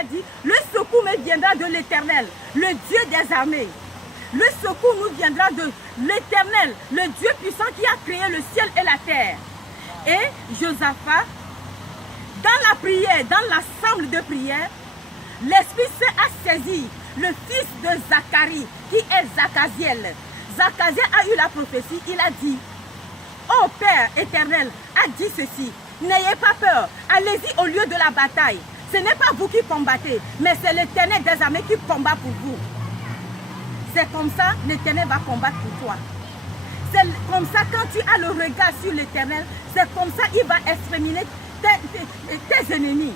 a dit, le secours me viendra de l'Éternel, le Dieu des armées. Le secours nous viendra de l'Éternel, le Dieu puissant qui a créé le ciel et la terre. Et Josaphat, dans la prière, dans l'ensemble de prière, l'Esprit Saint a saisi le fils de Zacharie, qui est Zachaziel. Zachaziel a eu la prophétie, il a dit, ô Père éternel, a dit ceci, n'ayez pas peur, allez-y au lieu de la bataille. Ce n'est pas vous qui combattez, mais c'est l'Éternel des armées qui combat pour vous. C'est comme ça, l'Éternel va combattre pour toi. C'est comme ça, quand tu as le regard sur l'Éternel, c'est comme ça il va exterminer tes ennemis.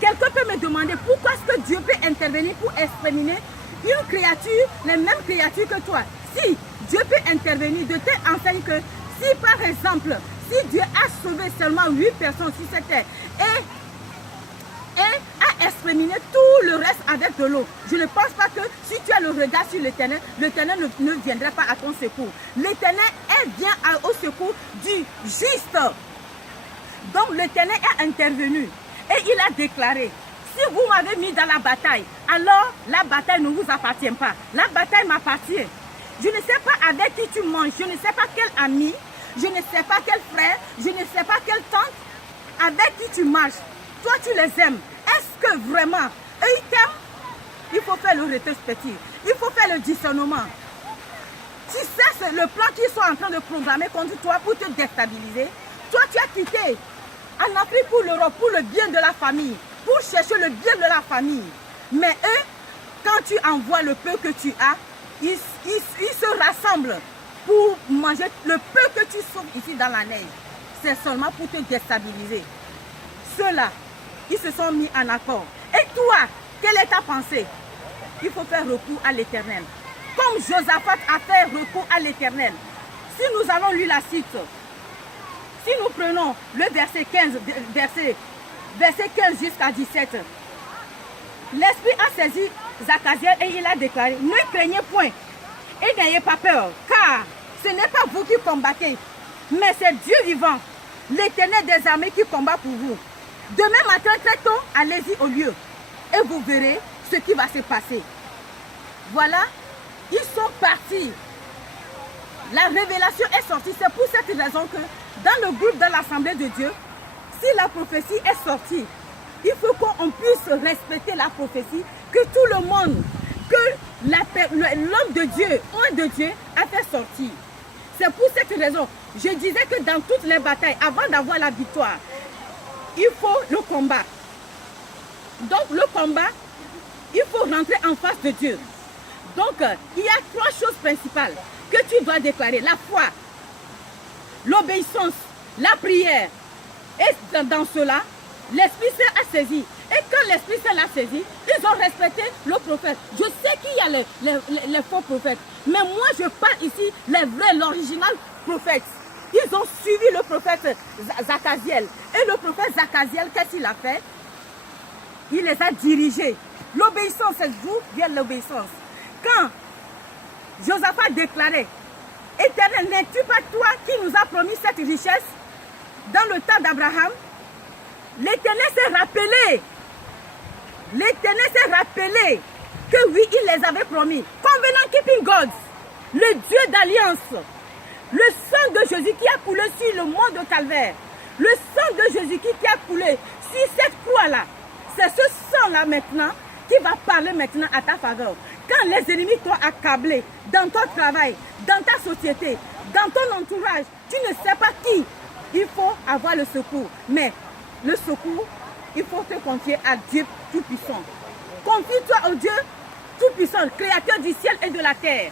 Quelqu'un peut me demander pourquoi est-ce que Dieu peut intervenir pour exterminer une créature, les mêmes créatures que toi. Si Dieu peut intervenir, de telle enseigne que si par exemple, si Dieu a sauvé seulement 8 personnes sur cette terre et a exterminé tout le reste avec de l'eau, je ne pense pas que si tu as le regard sur l'Éternel, l'Éternel ne viendrait pas à ton secours. L'Éternel vient au secours du juste. Donc l'Éternel est intervenu et il a déclaré, si vous m'avez mis dans la bataille, alors la bataille ne vous appartient pas. La bataille m'appartient. Je ne sais pas avec qui tu manges, je ne sais pas quel ami, je ne sais pas quel frère, je ne sais pas quelle tante avec qui tu marches. Toi, tu les aimes. Est-ce que vraiment, eux, ils t'aiment? Il faut faire le rétrospective. Il faut faire le discernement. Tu sais le plan qu'ils sont en train de programmer contre toi pour te déstabiliser. Toi, tu as quitté en Afrique pour l'Europe, pour le bien de la famille, pour chercher le bien de la famille. Mais eux, quand tu envoies le peu que tu as, ils se rassemblent pour manger le peu que tu souffres ici dans la neige. C'est seulement pour te déstabiliser. Ceux-là, ils se sont mis en accord. Et toi, quelle est ta pensée? Il faut faire recours à l'Éternel. Comme Josaphat a fait recours à l'Éternel. Si nous allons lire la suite, si nous prenons le verset 15, verset 15 jusqu'à 17, l'Esprit a saisi Zachaziel et il a déclaré, ne craignez point et n'ayez pas peur, car ce n'est pas vous qui combattez, mais c'est Dieu vivant, l'Éternel des armées qui combat pour vous. Demain matin, très tôt, allez-y au lieu et vous verrez ce qui va se passer. Voilà, ils sont partis. La révélation est sortie. C'est pour cette raison que dans le groupe de l'Assemblée de Dieu, si la prophétie est sortie, il faut qu'on puisse respecter la prophétie, que tout le monde, que l'homme de Dieu, un de Dieu, a fait sortir. C'est pour cette raison, je disais que dans toutes les batailles, avant d'avoir la victoire, il faut le combat. Donc le combat, il faut rentrer en face de Dieu. Donc il y a 3 choses principales que tu dois déclarer. La foi, l'obéissance, la prière. Et dans cela, l'Esprit Saint a saisi. Et quand l'Esprit Saint l'a saisi, ils ont respecté le prophète. Je sais qu'il y a les faux prophètes. Mais moi, je parle ici les vrais, l'original prophète. Ils ont suivi le prophète Zachaziel. Et le prophète Zachaziel, qu'est-ce qu'il a fait? Il les a dirigés. L'obéissance, c'est d'où vient l'obéissance. Quand Josaphat déclarait, Éternel, n'es-tu pas toi qui nous as promis cette richesse dans le temps d'Abraham? L'Éternel s'est rappelé. L'Éternel s'est rappelé que oui, il les avait promis. Covenant keeping God, le Dieu d'alliance, le sang de Jésus qui a coulé sur le mont de Calvaire, le sang de Jésus qui a coulé sur cette croix-là, c'est ce sang-là maintenant qui va parler maintenant à ta faveur. Quand les ennemis t'ont accablé dans ton travail, dans ta société, dans ton entourage, tu ne sais pas qui, il faut avoir le secours. Mais le secours, il faut te confier à Dieu Tout-Puissant. Confie-toi au Dieu Tout-Puissant, Créateur du ciel et de la terre.